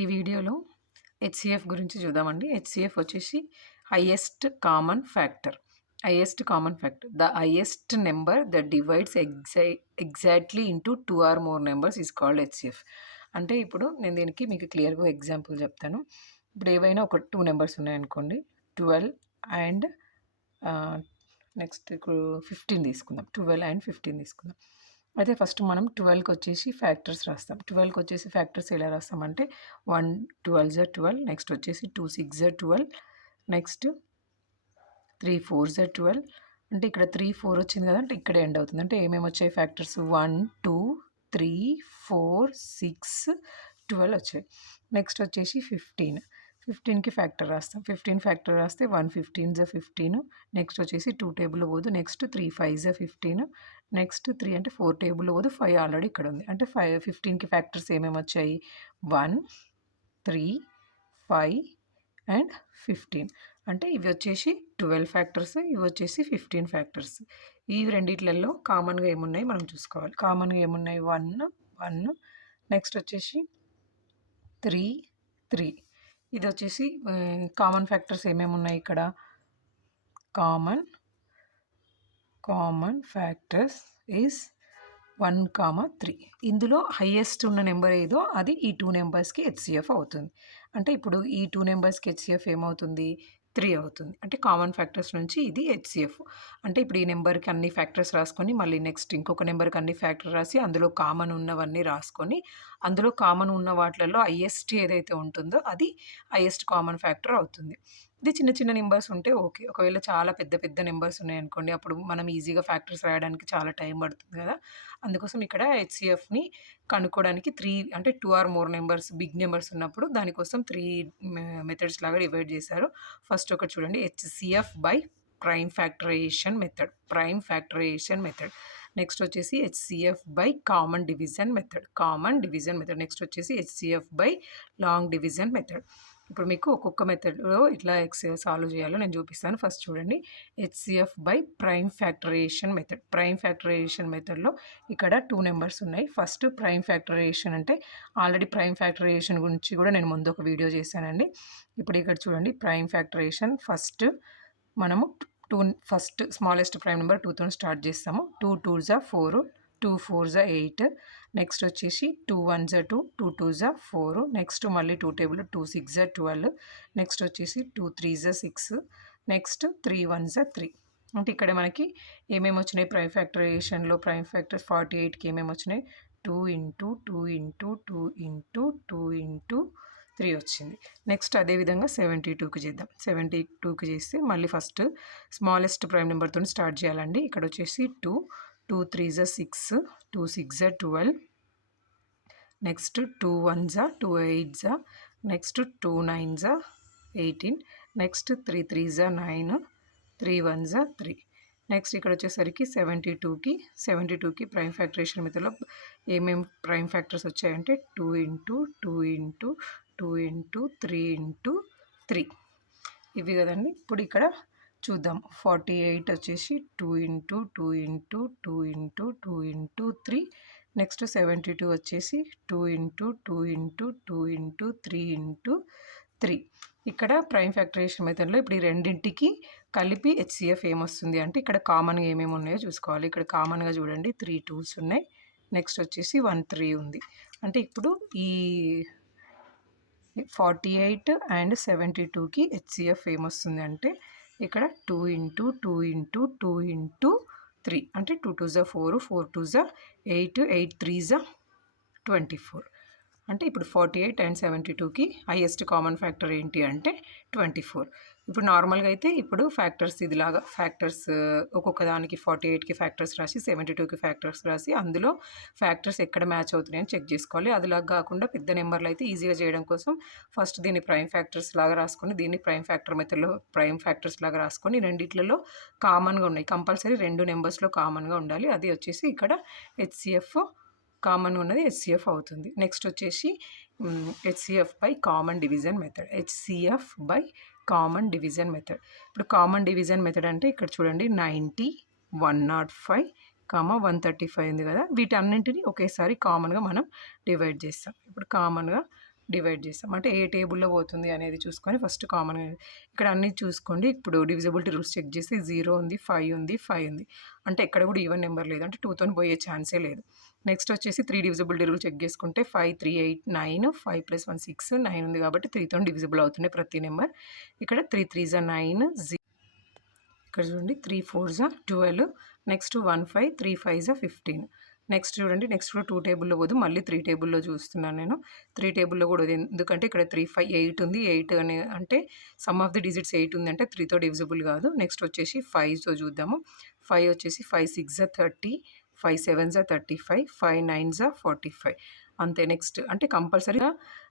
ఈ వీడియోలో హెచ్సిఎఫ్ గురించి చూద్దామండి. హెచ్సిఎఫ్ వచ్చేసి highest common factor. Highest common factor. The highest number that divides exactly into 2 or more numbers is called HCF. అంటే ఇప్పుడు నేను దీనికి మీకు క్లియర్‌గా ఎగ్జాంపుల్ చెప్తాను. ఇప్పుడు ఏవైనా ఒక 2 నెంబర్స్ ఉన్నాయనుకోండి. 12 అండ్ నెక్స్ట్ ఇప్పుడు 15 తీసుకుందాం. 12 అండ్ 15 తీసుకుందాం. అయితే ఫస్ట్ మనం 12కి వచ్చేసి ఫ్యాక్టర్స్ రాస్తాం. 12కి వచ్చేసి ఫ్యాక్టర్స్ ఎలా రాస్తామంటే 1 12 జా 12, నెక్స్ట్ వచ్చేసి 2 6 జా 12, నెక్స్ట్ 3 4 జా 12. అంటే ఇక్కడ 3 4 వచ్చింది కదా, అంటే ఇక్కడే ఎండ్ అవుతుంది. అంటే ఏమేమి వచ్చాయి ఫ్యాక్టర్స్ 1 2 3 4 6 12 వచ్చాయి. నెక్స్ట్ వచ్చేసి 15కి ఫ్యాక్టర్ రాస్తాం. 15 ఫ్యాక్టర్ రాస్తే 1 15 జా 15, నెక్స్ట్ వచ్చేసి 2 టేబుల్లో పోదు, నెక్స్ట్ 3 5 జా 15, నెక్స్ట్ 3 అంటే 4 టేబుల్లో పోదు, 5 ఆల్రెడీ ఇక్కడ ఉంది. అంటే 15కి ఫ్యాక్టర్స్ ఏమేమి వచ్చాయి 1 3 5 అండ్ 15. అంటే ఇవి వచ్చేసి 12 ఫ్యాక్టర్స్, ఇవి వచ్చేసి 15 ఫ్యాక్టర్స్. ఈ రెండిట్లలో కామన్గా ఏమున్నాయి మనం చూసుకోవాలి. కామన్గా ఏమున్నాయి 1 1, నెక్స్ట్ వచ్చేసి 3 3. ఇది వచ్చేసి కామన్ ఫ్యాక్టర్స్ ఏమేమి ఉన్నాయి ఇక్కడ. Common factors is 1, 3. ఇందులో హైయెస్ట్ ఉన్న నెంబర్ ఏదో అది ఈ 2 నెంబర్స్కి హెచ్సిఎఫ్ అవుతుంది. అంటే ఇప్పుడు ఈ 2 నెంబర్స్కి హెచ్సిఎఫ్ ఏమవుతుంది 3 అవుతుంది. అంటే కామన్ ఫ్యాక్టర్స్ నుంచి ఇది హెచ్సిఎఫ్. అంటే ఇప్పుడు ఈ నెంబర్కి అన్ని ఫ్యాక్టర్స్ రాసుకొని మళ్ళీ నెక్స్ట్ ఇంకొక నెంబర్కి అన్ని ఫ్యాక్టర్ రాసి అందులో కామన్ ఉన్నవన్నీ రాసుకొని అందులో కామన్ ఉన్న వాటిలలో హైయెస్ట్ ఏదైతే ఉంటుందో అది హైయెస్ట్ కామన్ ఫ్యాక్టర్ అవుతుంది. ఇది చిన్న చిన్న నెంబర్స్ ఉంటే ఓకే. ఒకవేళ చాలా పెద్ద పెద్ద నెంబర్స్ ఉన్నాయనుకోండి, అప్పుడు మనం ఈజీగా ఫ్యాక్టర్స్ రాయడానికి చాలా టైం పడుతుంది కదా. అందుకోసం ఇక్కడ హెచ్సిఎఫ్ని కనుక్కోవడానికి 3 అంటే 2 or more numbers big numbers ఉన్నప్పుడు దానికోసం 3 మెథడ్స్ లాగా డివైడ్ చేశారు. ఫస్ట్ ఒకటి చూడండి, HCF by prime factorization method. Next వచ్చేసి HCF by common division method. Next వచ్చేసి HCF by long division method. ఇప్పుడు మీకు ఒక్కొక్క మెథడ్లో ఎట్లా సాల్వ్ చేయాలో నేను చూపిస్తాను. ఫస్ట్ చూడండి, హెచ్సిఎఫ్ బై ప్రైమ్ ఫ్యాక్టరైజేషన్ మెథడ్లో ఇక్కడ 2 నెంబర్స్ ఉన్నాయి. ఫస్ట్ ప్రైమ్ ఫ్యాక్టరైజేషన్ అంటే ఆల్రెడీ ప్రైమ్ ఫ్యాక్టరైజేషన్ గురించి కూడా నేను ముందు ఒక వీడియో చేశానండి. ఇప్పుడు ఇక్కడ చూడండి, ప్రైమ్ ఫ్యాక్టరైజేషన్ ఫస్ట్ మనము ఫస్ట్ స్మాలెస్ట్ ప్రైమ్ నెంబర్ 2తో స్టార్ట్ చేస్తాము. 2 2 జా 4, 2 4 జా 8, నెక్స్ట్ వచ్చేసి 2 1 జా 2, 2 2 జా 4, నెక్స్ట్ మళ్ళీ 2 టేబుల్ 2 6 జా 12, నెక్స్ట్ వచ్చేసి 2 3 జా 6, నెక్స్ట్ 3 1 జా 3. అంటే ఇక్కడ మనకి ఏమేమి వచ్చినాయి ప్రైమ్ ఫ్యాక్టరైజేషన్లో, ప్రైమ్ ఫ్యాక్టర్స్ 48కి ఏమేమి వచ్చినాయి 2 ఇంటూ 2 ఇంటూ 2 ఇంటూ 2 ఇంటూ 3 వచ్చింది. నెక్స్ట్ అదేవిధంగా 72కి చేద్దాం. 72కి చేస్తే మళ్ళీ ఫస్ట్ స్మాలెస్ట్ ప్రైమ్ నెంబర్తో స్టార్ట్ చేయాలండి. ఇక్కడ వచ్చేసి 2 2 3 జా 6, 2 6 జా 12, నెక్స్ట్ 2 1 జా 2 8 జా, నెక్స్ట్ 2 9 జా 18, నెక్స్ట్ 3 3 జా 9, 3 1 జా 3. నెక్స్ట్ ఇక్కడ వచ్చేసరికి 72కి ప్రైమ్ ఫ్యాక్టరేషన్ మెథడ్లో ఏమేమి ప్రైమ్ ఫ్యాక్టర్స్ వచ్చాయంటే 2 ఇంటూ 2 ఇంటూ 2 ఇంటూ 3 ఇంటూ 3 ఇవి కదండి. ఇప్పుడు ఇక్కడ చూద్దాం, 48 వచ్చేసి 2 into 2 into 2 into 2 into 3, next 72 వచ్చేసి 2 ఇంటూ 2 ఇంటూ 2 ఇంటూ 3 ఇంటూ 3. ఇక్కడ ప్రైమ్ ఫ్యాక్టరైజేషన్ మెథడ్లో ఇప్పుడు ఈ రెండింటికి కలిపి హెచ్సిఎఫ్ ఏమొస్తుంది అంటే ఇక్కడ కామన్గా ఏమేమి ఉన్నాయో చూసుకోవాలి. ఇక్కడ కామన్గా చూడండి 3 2s ఉన్నాయి, నెక్స్ట్ వచ్చేసి 1 3 ఉంది. అంటే ఇప్పుడు ఈ 48 అండ్ 72కి హెచ్సిఎఫ్ ఏమొస్తుంది అంటే ఇక్కడ 2 ఇంటూ 2 ఇంటూ 2 ఇంటూ 3 అంటే 2 2 జా 4, 4 2 జా 8, 8 3 జా 24. అంటే ఇప్పుడు 48 అండ్ 72కి హైయెస్ట్ కామన్ ఫ్యాక్టర్ ఏంటి అంటే 24. ఇప్పుడు నార్మల్గా అయితే ఇప్పుడు ఫ్యాక్టర్స్ ఇదిలాగా ఫ్యాక్టర్స్ ఒక్కొక్క దానికి 48కి ఫ్యాక్టర్స్ రాసి 72కి ఫ్యాక్టర్స్ రాసి అందులో ఫ్యాక్టర్స్ ఎక్కడ మ్యాచ్ అవుతున్నాయని చెక్ చేసుకోవాలి. అదిలాగా కాకుండా పెద్ద నెంబర్లు అయితే ఈజీగా చేయడం కోసం ఫస్ట్ దీన్ని ప్రైమ్ ఫ్యాక్టర్స్ లాగా రాసుకొని దీన్ని ప్రైమ్ ఫ్యాక్టర్ మెథడ్లో ప్రైమ్ ఫ్యాక్టర్స్ లాగా రాసుకొని రెండిట్లలో కామన్గా ఉన్నాయి, కంపల్సరీ 2 నెంబర్స్లో కామన్గా ఉండాలి. అది వచ్చేసి ఇక్కడ హెచ్సిఎఫ్ కామన్ ఉన్నది హెచ్సిఎఫ్ అవుతుంది. నెక్స్ట్ వచ్చేసి HCF by common division method. ఇప్పుడు కామన్ డివిజన్ మెథడ్ అంటే ఇక్కడ చూడండి 90 105 135 ఉంది కదా, వీటన్నింటినీ ఒకేసారి కామన్గా మనం డివైడ్ చేస్తాం. ఇప్పుడు కామన్గా డివైడ్ చేస్తాం. అంటే ఏ టేబుల్‌లో పోతుంది అనేది చూసుకొని ఫస్ట్ కామన్ ఇక్కడ అన్నీ చూసుకోండి. ఇప్పుడు డివిజిబిలిటీ రూల్స్ చెక్ చేసి 0 ఉంది, 5 ఉంది, 5 ఉంది. అంటే ఎక్కడ కూడా ఈవెన్ నెంబర్ లేదు. అంటే 2తోని పోయే ఛాన్సే లేదు. నెక్స్ట్ వచ్చేసి 3 డివిజిబిలిటీ రూల్ చెక్ చేసుకుంటే 5, 3, 8, 9, 5 + 1 6, 9 ఉంది కాబట్టి 3తోని డివిజిబుల్ అవుతున్నాయి ప్రతి నెంబర్. ఇక్కడ 3 3 9, ఇక్కడ చూడండి 3 4 12, నెక్స్ట్ 1 5, 3 5 15. నెక్స్ట్ చూడండి నెక్స్ట్ కూడా 2 టేబుల్‌లో పోదు, మళ్ళీ 3 టేబుల్‌లో చూస్తున్నాను నేను. 3 టేబుల్‌లో కూడా ఎందుకంటే ఇక్కడ 3 5 8 ఉంది. 8 అనే అంటే సమ్ ఆఫ్ ది డిజిట్స్ 8 ఉంది అంటే 3తో డివిజిబుల్ కాదు. నెక్స్ట్ వచ్చేసి 5తో చూద్దాము. 5 వచ్చేసి 5 6 30, 5 7 35, 5 9 45. అంతే. నెక్స్ట్ అంటే కంపల్సరీగా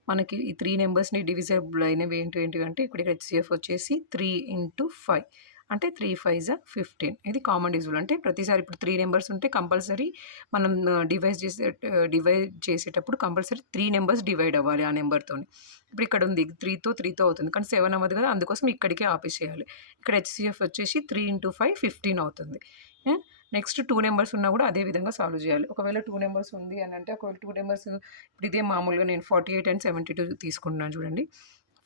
మనకి ఈ 3 నెంబర్స్‌ని డివిజిబుల్ అయినవి ఏంటి అంటే ఇప్పుడు ఇక్కడ హెచ్‌సిఎఫ్ వచ్చేసి 3 × 5 అంటే 3 5 15. ఇది కామన్ డివిజిబుల్. అంటే ప్రతిసారి ఇప్పుడు 3 నెంబర్స్ ఉంటే కంపల్సరీ మనం డివైడ్ చేసేటప్పుడు కంపల్సరీ 3 నెంబర్స్ డివైడ్ అవ్వాలి ఆ నెంబర్‌తోని. ఇప్పుడు ఇక్కడ ఉంది 3తో అవుతుంది. కానీ 7 అవ్వదు కదా! అందుకోసం ఇక్కడికే ఆపేసేయాలి. ఇక్కడ హెచ్‌సిఎఫ్ వచ్చేసి 3 × 5 15 అవుతుంది. నెక్స్ట్ 2 నెంబర్స్ ఉన్నా కూడా అదే విధంగా సాల్వ్ చేయాలి. ఒకవేళ 2 నెంబర్స్ ఉంది అని అంటే ఒకవేళ 2 నెంబర్స్ ఇప్పుడు ఇదే మామూలుగా నేను 48 అండ్ 72 తీసుకుంటున్నాను చూడండి.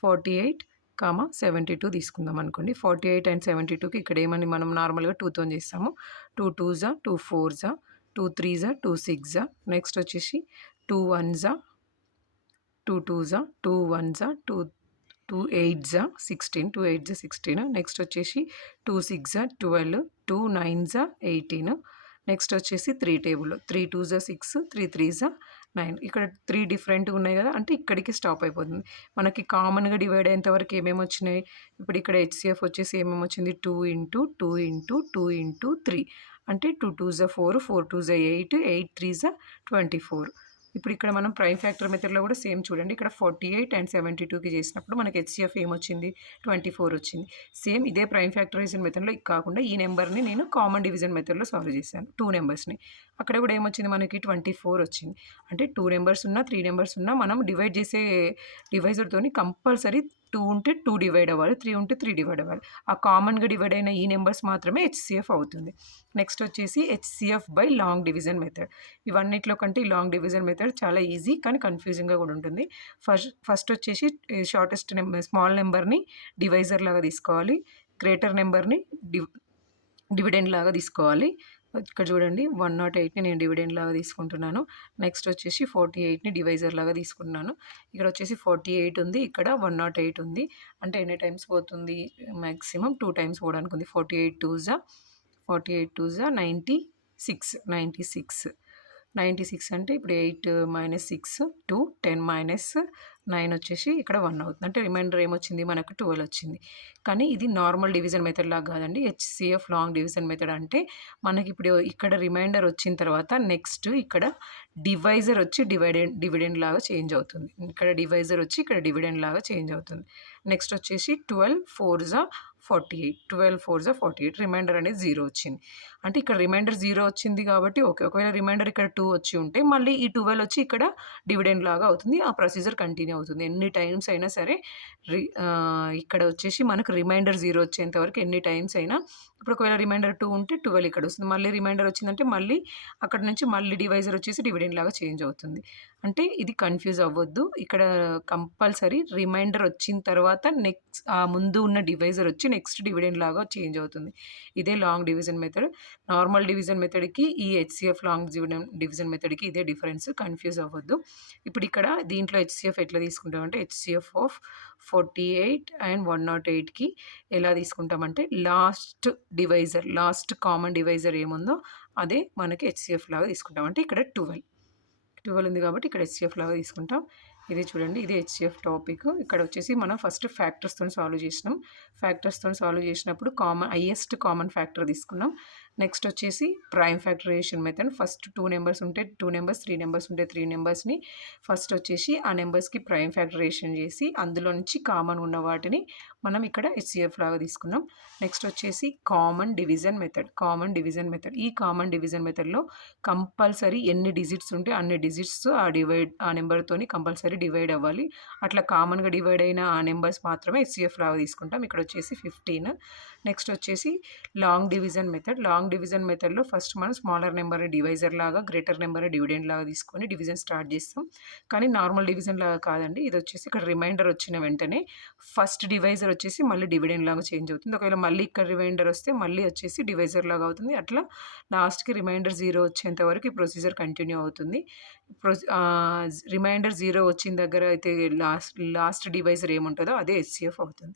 48, 72 తీసుకుందాం అనుకోండి. 48 అండ్ 72కి ఇక్కడ ఏమని మనం నార్మల్‌గా 2తోని చేస్తాము. 2 2 2 4 2 3 2 6 నెక్స్ట్ వచ్చేసి 2 1 2 2 2 1 2 2 8 16, 2 8 16. నెక్స్ట్ వచ్చేసి 2 6 12, 2 9 18. నెక్స్ట్ వచ్చేసి 3 టేబుల్ 3 2 6, 3 3 9. ఇక్కడ 3 డిఫరెంట్‌గా ఉన్నాయి కదా! అంటే ఇక్కడికి స్టాప్ అయిపోతుంది. మనకి కామన్‌గా డివైడ్ అయ్యేంత వరకు ఏమేమి వచ్చినాయి? ఇప్పుడు ఇక్కడ హెచ్‌సిఎఫ్ వచ్చేసి ఏమేమి వచ్చింది? 2 × 2 × 2 × 3 అంటే 2 2 4, 4 2 8, 8 3 24. ఇప్పుడు ఇక్కడ మనం ప్రైమ్ ఫ్యాక్టర్ మెథడ్‌లో కూడా సేమ్ చూడండి. ఇక్కడ 48 అండ్ 72కి చేసినప్పుడు మనకి హెచ్‌సిఎఫ్ ఏమొచ్చింది? 24 వచ్చింది. సేమ్ ఇదే ప్రైమ్ ఫ్యాక్టరైజేషన్ మెథడ్‌లో కాకుండా ఈ నెంబర్‌ని నేను కామన్ డివిజన్ మెథడ్‌లో సాల్వ్ చేశాను. 2 నెంబర్స్‌ని. అక్కడ కూడా ఏమొచ్చింది మనకి 24 వచ్చింది. అంటే 2 నెంబర్స్ ఉన్నా, 3 నెంబర్స్ ఉన్నా మనం డివైడ్ చేసే డివైజర్‌తోని కంపల్సరీ 2 ఉంటే 2 డివైడ్ అవ్వాలి. 3 ఉంటే 3 డివైడ్ అవ్వాలి. ఆ కామన్‌గా డివైడ్ అయిన ఈ నెంబర్స్ మాత్రమే హెచ్‌సిఎఫ్ అవుతుంది. నెక్స్ట్ వచ్చేసి HCF by long division method. ఇవన్నిట్లో కంటే ఈ లాంగ్ డివిజన్ మెథడ్ చాలా ఈజీ కానీ కన్‌ఫ్యూజింగ్‌గా కూడా ఉంటుంది. ఫస్ట్ వచ్చేసి షార్టెస్ట్ స్మాల్ నెంబర్‌ని డివైజర్ లాగా తీసుకోవాలి. గ్రేటర్ నెంబర్‌ని డివిడెండ్ లాగా తీసుకోవాలి. ఇక్కడ చూడండి 108ని నేను డివిడెండ్ లాగా తీసుకుంటున్నాను. నెక్స్ట్ వచ్చేసి 48ని డివైజర్ లాగా తీసుకుంటున్నాను. ఇక్కడ వచ్చేసి 48 ఉంది. ఇక్కడ 108 ఉంది. అంటే ఎన్ని టైమ్స్ పోతుంది? మాక్సిమం 2 టైమ్స్ పోవడానికి ఉంది. 48 2 96. 96 అంటే ఇప్పుడు 8 - 6 2 10 - 9 వచ్చేసి ఇక్కడ 1 అవుతుంది. అంటే రిమైండర్ ఏమొచ్చింది? మనకు 12 వచ్చింది. కానీ ఇది నార్మల్ డివిజన్ మెథడ్ లాగా కాదండి. హెచ్‌సిఎఫ్ లాంగ్ డివిజన్ మెథడ్ అంటే మనకి ఇప్పుడు ఇక్కడ రిమైండర్ వచ్చిన తర్వాత నెక్స్ట్ ఇక్కడ డివైజర్ వచ్చి డివిడెండ్ లాగా చేంజ్ అవుతుంది. ఇక్కడ డివైజర్ వచ్చి ఇక్కడ డివిడెండ్ లాగా చేంజ్ అవుతుంది. నెక్స్ట్ వచ్చేసి 12 4 48. 12 4 48. రిమైండర్ అనేది 0 వచ్చింది. అంటే ఇక్కడ రిమైండర్ 0 వచ్చింది కాబట్టి ఓకే. ఒకవేళ రిమైండర్ ఇక్కడ 2 వచ్చి ఉంటే మళ్ళీ ఈ 12 వచ్చి ఇక్కడ డివిడెండ్ లాగా అవుతుంది. ఆ ప్రొసీజర్ కంటిన్యూ అవుతుంది. ఎన్ని టైమ్స్ అయినా సరే ఇక్కడ వచ్చేసి మనకు రిమైండర్ 0 వచ్చేంత వరకు ఎన్ని టైమ్స్ అయినా ఇప్పుడు ఒకవేళ రిమైండర్ 2 ఉంటే 12 ఇక్కడ వస్తుంది. మళ్ళీ రిమైండర్ వచ్చిందంటే మళ్ళీ అక్కడి నుంచి మళ్ళీ డివైజర్ వచ్చేసి డివిడెండ్ లాగా చేంజ్ అవుతుంది. అంటే ఇది కన్‌ఫ్యూజ్ అవ్వద్దు. ఇక్కడ కంపల్సరీ రిమైండర్ వచ్చిన తర్వాత ముందు ఉన్న డివైజర్ వచ్చి నెక్స్ట్ డివిడెండ్ లాగా చేంజ్ అవుతుంది. ఇదే long division method. Normal division మెథడ్‌కి ఈ హెచ్‌సిఎఫ్ లాంగ్ డివిజన్ మెథడ్‌కి ఇదే డిఫరెన్స్. కన్‌ఫ్యూజ్ అవ్వద్దు. ఇప్పుడు ఇక్కడ దీంట్లో హెచ్‌సిఎఫ్ ఎట్లా తీసుకుంటామంటే హెచ్‌సిఎఫ్ ఆఫ్ 48 అండ్ 108కి ఎలా తీసుకుంటామంటే లాస్ట్ కామన్ డివైజర్ ఏముందో అదే మనకి హెచ్‌సిఎఫ్ లాగా తీసుకుంటాం. అంటే ఇక్కడ 12 ఉంది కాబట్టి ఇక్కడ హెచ్‌సిఎఫ్ లాగా తీసుకుంటాం. ఇది చూడండి ఇది హెచ్‌సిఎఫ్ టాపిక్. ఇక్కడ వచ్చేసి మనం ఫస్ట్ ఫ్యాక్టర్స్‌తోని సాల్వ్ చేసినాం. ఫ్యాక్టర్స్‌తోని సాల్వ్ చేసినప్పుడు హైయెస్ట్ కామన్ ఫ్యాక్టర్ తీసుకున్నాం. నెక్స్ట్ వచ్చేసి prime factorization method. First 2 numbers ఉంటే 2 నెంబర్స్, 3 నెంబర్స్ ఉంటే 3 నెంబర్స్‌ని ఫస్ట్ వచ్చేసి ఆ నెంబర్స్‌కి ప్రైమ్ ఫ్యాక్టరైజేషన్ చేసి అందులో నుంచి కామన్ ఉన్న వాటిని మనం ఇక్కడ హెచ్‌సిఎఫ్ లాగా తీసుకున్నాం. నెక్స్ట్ వచ్చేసి కామన్ డివిజన్ మెథడ్. ఈ కామన్ డివిజన్ మెథడ్‌లో కంపల్సరీ ఎన్ని డిజిట్స్ ఉంటే అన్ని డిజిట్స్ ఆ నెంబర్‌తోని కంపల్సరీ డివైడ్ అవ్వాలి. అట్లా కామన్‌గా డివైడ్ అయిన ఆ నెంబర్స్ మాత్రమే హెచ్‌సిఎఫ్ లాగా తీసుకుంటాం. ఇక్కడ వచ్చేసి 15. నెక్స్ట్ వచ్చేసి long division method. Long long division మెథడ్‌లో ఫస్ట్ మనం స్మాలర్ నెంబర్‌ని డివైజర్ లాగా, గ్రేటర్ నెంబర్‌ని డివిడెండ్ లాగా తీసుకొని డివిజన్ స్టార్ట్ చేస్తాం. కానీ నార్మల్ డివిజన్ లాగా కాదండి. ఇదొచ్చేసి ఇక్కడ రిమైండర్ వచ్చిన వెంటనే ఫస్ట్ డివైజర్ వచ్చేసి మళ్ళీ డివిడెండ్ లాగా చేంజ్ అవుతుంది. ఒకవేళ మళ్ళీ ఇక్కడ రిమైండర్ వస్తే మళ్ళీ వచ్చేసి డివైజర్ లాగా అవుతుంది. అట్లా లాస్ట్‌కి రిమైండర్ 0 వచ్చేంత వరకు ఈ ప్రొసీజర్ కంటిన్యూ అవుతుంది. రిమైండర్ 0 వచ్చిన దగ్గర అయితే లాస్ట్ డివైజర్ ఏముంటదో అదే హెచ్‌సీఎఫ్ అవుతుంది.